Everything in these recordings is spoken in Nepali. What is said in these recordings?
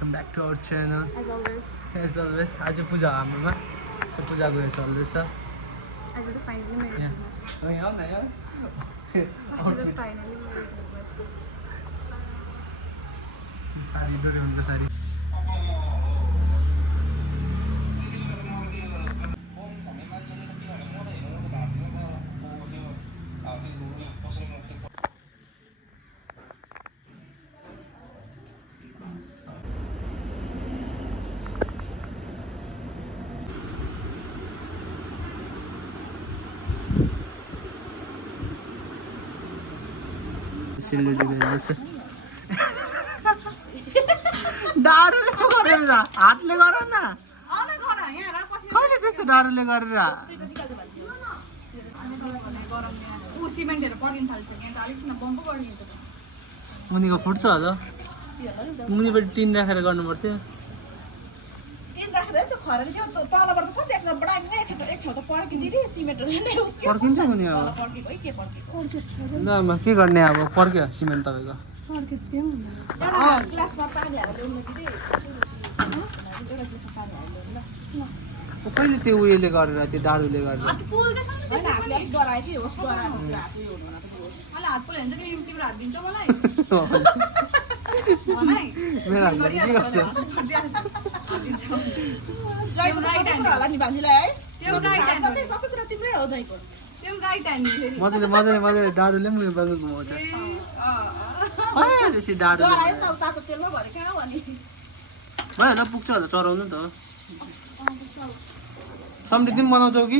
welcome back to our channel. As always, आज पूजा हाम्रोमा सो पूजाको यो चल्दैछ आज त फाइनली मेरो यहाँ न यार आज त फाइनली मेरो सारी डोरी हुन्छ सारी दारुले गरेर जा हातले गर न कहिले त्यस्तो दारुले गरेर मुनिको फुट्छ होला मुनिबाट टिन राखेर गर्नु पर्थ्यो पर्किन्छ मुनि अब ल के गर्ने अब पर्क्यो सिमेन्ट तपाईँको कहिले त्यो उयोले गरेर त्यो दारुले गरेर मजाले मजाले मजाले दारुले पनि उयो घुमाउँछ त्यसरी दारु भएन पुग्छ होला चढाउनु त समृद्धि पनि बनाउँछौ कि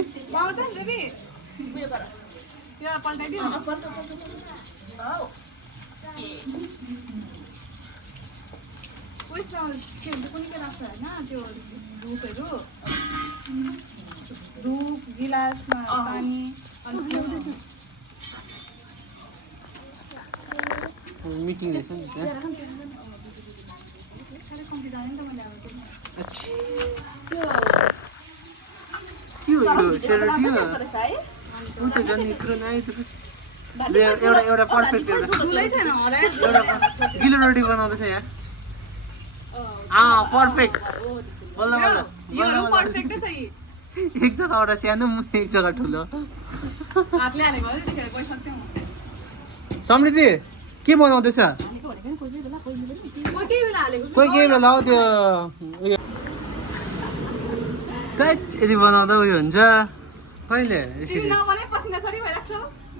धूप गिलासमा पानी मिटिङ रहेछ नि त्यहाँ के हो यो सेरोटी हो उ त झन् यत्रो नै एउटा एउटा पर्फेक्ट एउटा गिलो रोटी बनाउँदैछ यहाँ पर्फेक्ट बल्ल बल्ल एक जग्गा एउटा सानो एक जग्गा ठुलो समृद्धि के बनाउँदैछ कोही केही बेला हो त्यो उयो यदि बनाउँदा उयो हुन्छ कहिले यसरी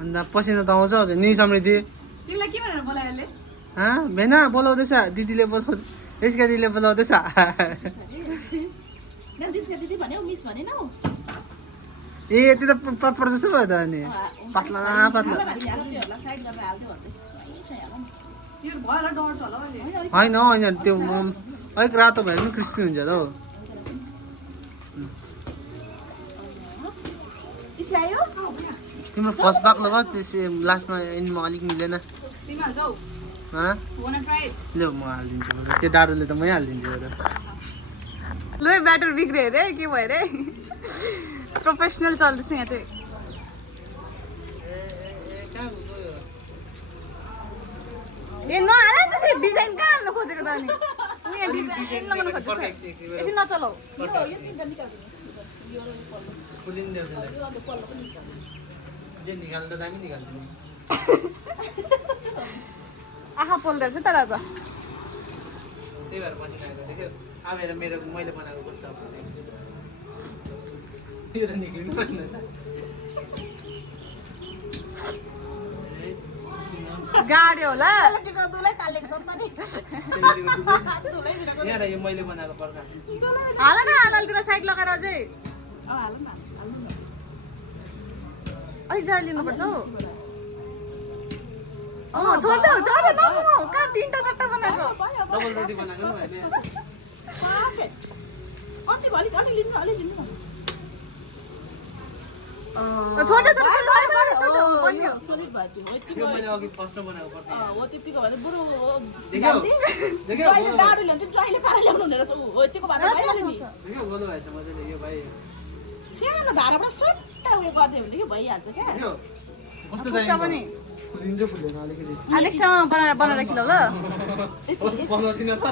अन्त पसिना त आउँछ नि समृद्धि भेना बोलाउँदैछ दिदीले यसका दिदीले बोलाउँदैछ ए त्यो त पपर जस्तो भयो त अनि पातला पातला होइन होइन त्यो अलिक रातो भएर पनि क्रिस्पी हुन्छ त हौ तिम्रो फर्स्ट बाक्लो भयो त्यसै लास्टमा एन्डमा अलिक मिलेन ल म हालिदिन्छु त्यो डाडुले त मै हालिदिन्छु ल ब्याटर बिग्रियो अरे के भयो अरे प्रोफेसनल चल्दैछ यहाँ चाहिँ ए नहाल त्यसरी डिजाइन कहाँ हाल्नु खोजेको त अनि यहाँ डिजाइन लगाउनु खोजेको यसरी नचलाऊ आँखा पोल्दो रहेछ तर त त्यही भएर देख्यो आएर मेरो मैले बनाएको कस्तो यो त निक्लिनु पर्दैन गाडी होला यहाँ यो मैले बनाएको पर्खा हाल न हालतिर साइड लगाएर अझै अलिक जाली लिनुपर्छ हौ छोड्दै नगुमाऊ कहाँ तिनवटा चारवटा बनाएको डबल रोटी बनाएको नि छोड्दै मैले अघि फर्स्टमा बनाएको पर्खा मजाले यो भाइ सानो धाराबाट सुट्टा उयो गर्दै भने के भइहाल्छ क्या कस्तो फुलिन्छ फुलेन अलिकति नेक्स्ट टाइम बनाएर राखिलो ल होस् बनाउँदिन त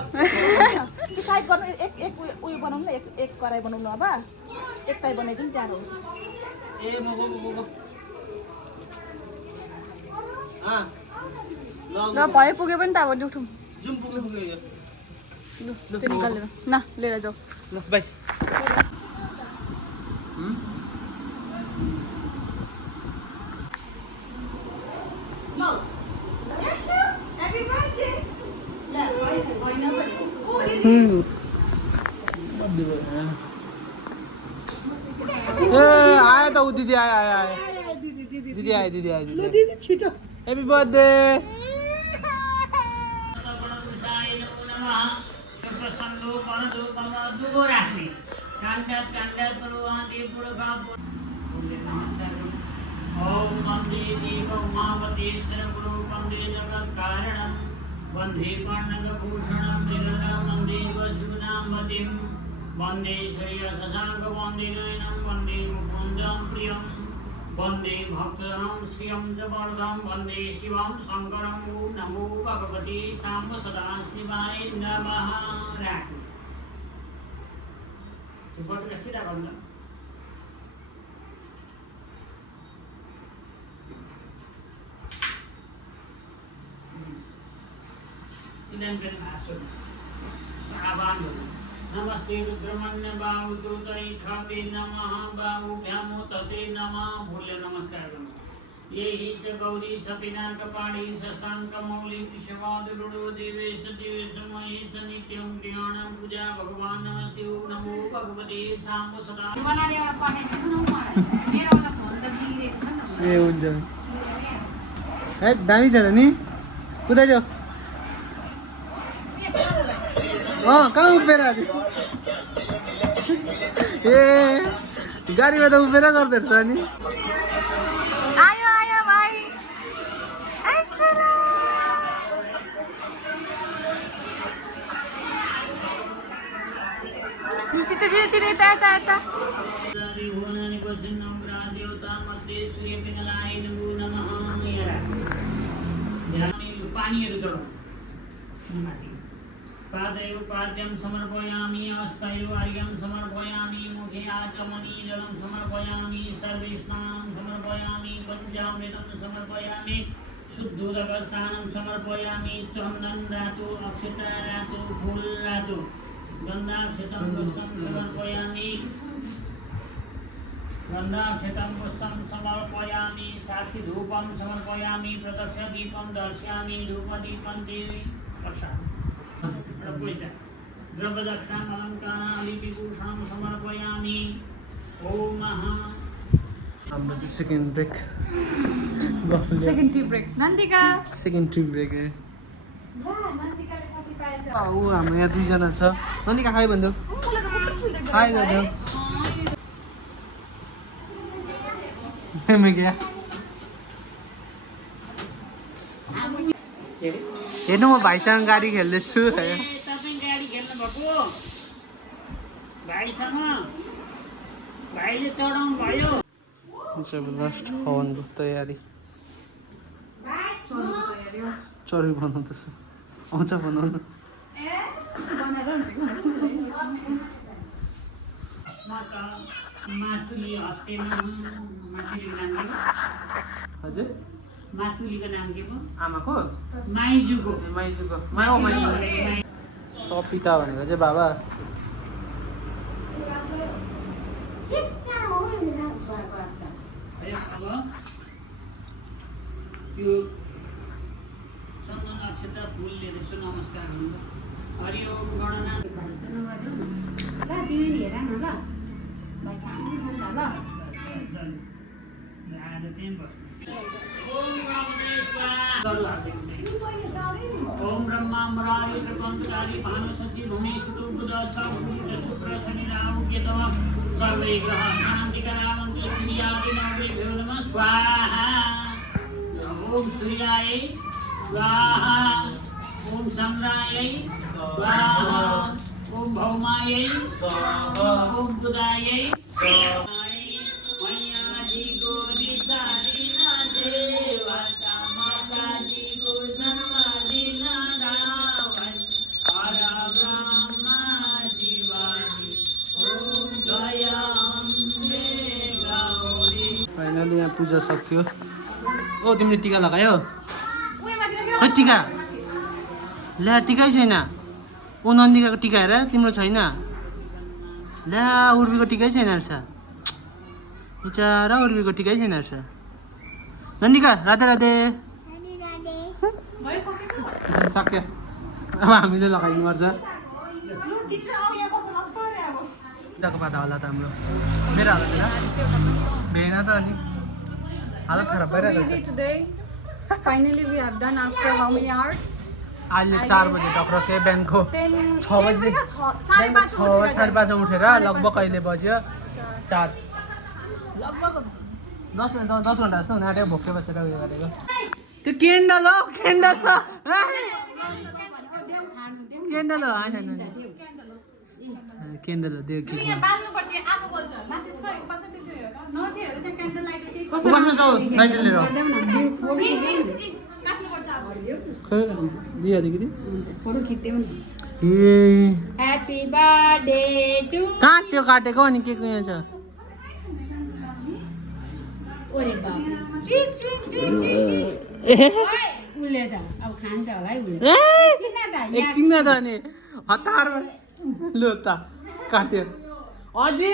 साइड गर्नु एक उयो बनाउनु न एक कराई बनाउनु अब एक ताई बनाइदिनु त्यहाँ हुन्छ ए मो ल भयो पुग्यो पनि त अब उठौँ जुम पुग्यो यो लु त्यो निकालेर न लिएर जाऊ ल बाइ आयो त ऊ दिदी आयो आयो आयो दिदी आयो दिदी आयो दिदी छिटो ह्याप्पी बर्थडे वंदे कर्णकभूषणं मृगधरं वंदे वसुनामतिं वंदे श्रेयसशाङ्कवन्दिनयनं वंदे मुकुन्दं प्रियं वंदे भक्तजनं श्रियं च वरदं वंदे शिवं शङ्करं ॐ नमो भगवते साम्ब सदाशिवाय नमः नमस्ते रुद्रमन्य बाहुतुतै खाते नमः बाहुभ्यामो तते नमः भूल्य नमस्कार करो ये ही च गौरी सतीनाकपाणी शशाङ्कमौली विश्वादुरुडो देवेश देवेश महेश नित्यं ज्ञानं पूजा भगवान् नमस्ते ओम नमो भगवते साम्ब सदा ए हुन्छ है दामी छ त नि कुदा जाऊ कहाँ उभिएर ए गाडीमा त उभिएर गर्दो रहेछ नि आयो आयो भाइ छिटो छिटो छिटो यता यता यता पानीहरू चढाउँ पादैव पाद्यं समर्पयामि हस्तैव अर्घ्यं समर्पयामि मुखे आचमनीजलं समर्पयामि सर्वेष्णां समर्पयामि पञ्चामृतं समर्पयामि शुद्धोदकस्नानं समर्पयामि चन्दन रातो अक्षता रातो फूल रातो गन्धाक्षतं पुष्पं समर्पयामि गन्धाक्षतं पुष्पं समर्पयामि साक्षी धूपं समर्पयामि प्रत्यक्ष दीपं दर्शयामि धूपदीपं देवी प्रसाद द्रव्यदक्षाम् अलङ्कारालिपिभूषणं समर्पयामि ओम हाम्रो चाहिँ second break second tea break Nandika second tea break ऊ हाम्रो यहाँ दुईजना छ नन्दिका खायो भन्दै खायो भन्दै क्या हेर्नु म भाइसँग गाडी खेल्दैछु लास्ट हवनको तयारी चरी बनाउँदैछ आउँछ बनाउनु हजुर मातुलीको नाम के पो आमाको माइजूको माइजूको सपिता भनेको चाहिँ बाबा अब त्यो चन्दन अक्षता फुल लिएर नमस्कार गर्नु हरि ओम गणना ओम ब्रह्मा मरारी त्रिपंचकारी भानु शशि भूमि सुतु बुध शुक्र शनि राहु केतव सर्वे ग्रह शांति करावन्तु सूर्यादि नवग्रहेभ्यो नमः स्वाहा ओम सूर्याय स्वाहा ओम चन्द्राय स्वाहा ओम भौमाय स्वाहा ओम बुधाय स्वाहा पूजा सक्यो ओ तिमीले टिका लगायो खै टिका ल्या टिकै छैन ओ नन्दिकाको टिका हेर तिम्रो छैन ल्या उर्वीको टिकै छैन रहेछ बिचरा उर्वीको टिकै छैन रहेछ नन्दिका राधे राधे सक्यो अब हामीले लगाइदिनु पर्छ टिकाको बाधा होला त हाम्रो मेरो हालत छैन भेन त अनि हालत खराब भइरहेको छ Finally, we have done after how many hours? अहिले 4 बजे टक्रके बिहानको 6 बजे 5:30 उठेर लगभग कहिले बज्यो 4 लगभग 10 घन्टा जस्तो हुन आँट्यो भोकै बसेर उयो गरेको त्यो क्यान्डल हो क्यान्डल क्यान्डल हो क्यान्डल हो त्यो उपासना जाऊ लाइटर लिएर दियो अलिकति ए ह्यापी बर्थडे टु कहाँ त्यो काटेको अनि के यहाँ छ ओरे बाबु उसले त अब खान्छ होला है उसले एकछिन त अनि हतार लु त काट्यो अझै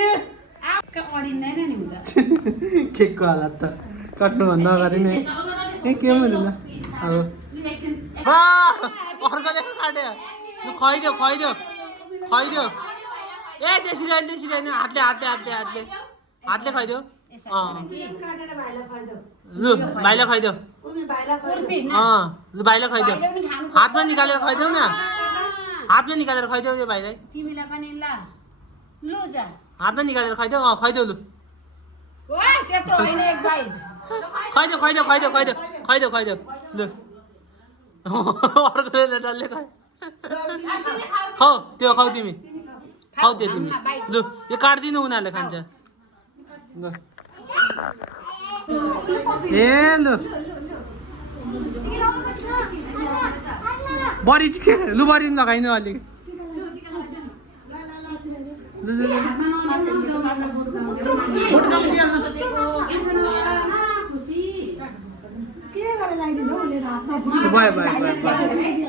अडिँदैन नि हुँदा केकको हालत त काट्नुभन्दा अगाडि नै ए के हुँदैन अब अर्कोले पो काट्यो लु खुवाइदेऊ खुवाइदेऊ खुवाइदेऊ ए त्यसरी होइन त्यसरी होइन हातले हातले हातले हातले हातले खुवाइदेऊ लु भाइलाई खुवाइदेऊ लु भाइलाई खुवाइदेऊ हातमा निकालेर खुवाइदेऊ न हातमा निकालेर खुवाइदेऊ यो भाइलाई तिमीलाई पनि ल लु जा हातमा निकालेर खुवाइदेऊ खुवाइदेऊ लु ओइ त्यत्रो होइन एक भाइ खुवाइदेऊ खुवाइदेऊ खुवाइदेऊ खुवाइदेऊ खुवाइदेऊ खुवाइदेऊ लु अर्कोले डल्ले खुवाइ खाऊ त्यो खाऊ तिमी खाऊ त्यो तिमी लु यो काट्दिनु उनीहरूले खान्छ ल ए लु बढी लु बढी लगाइनु अलिक बाय बाय बाय बाय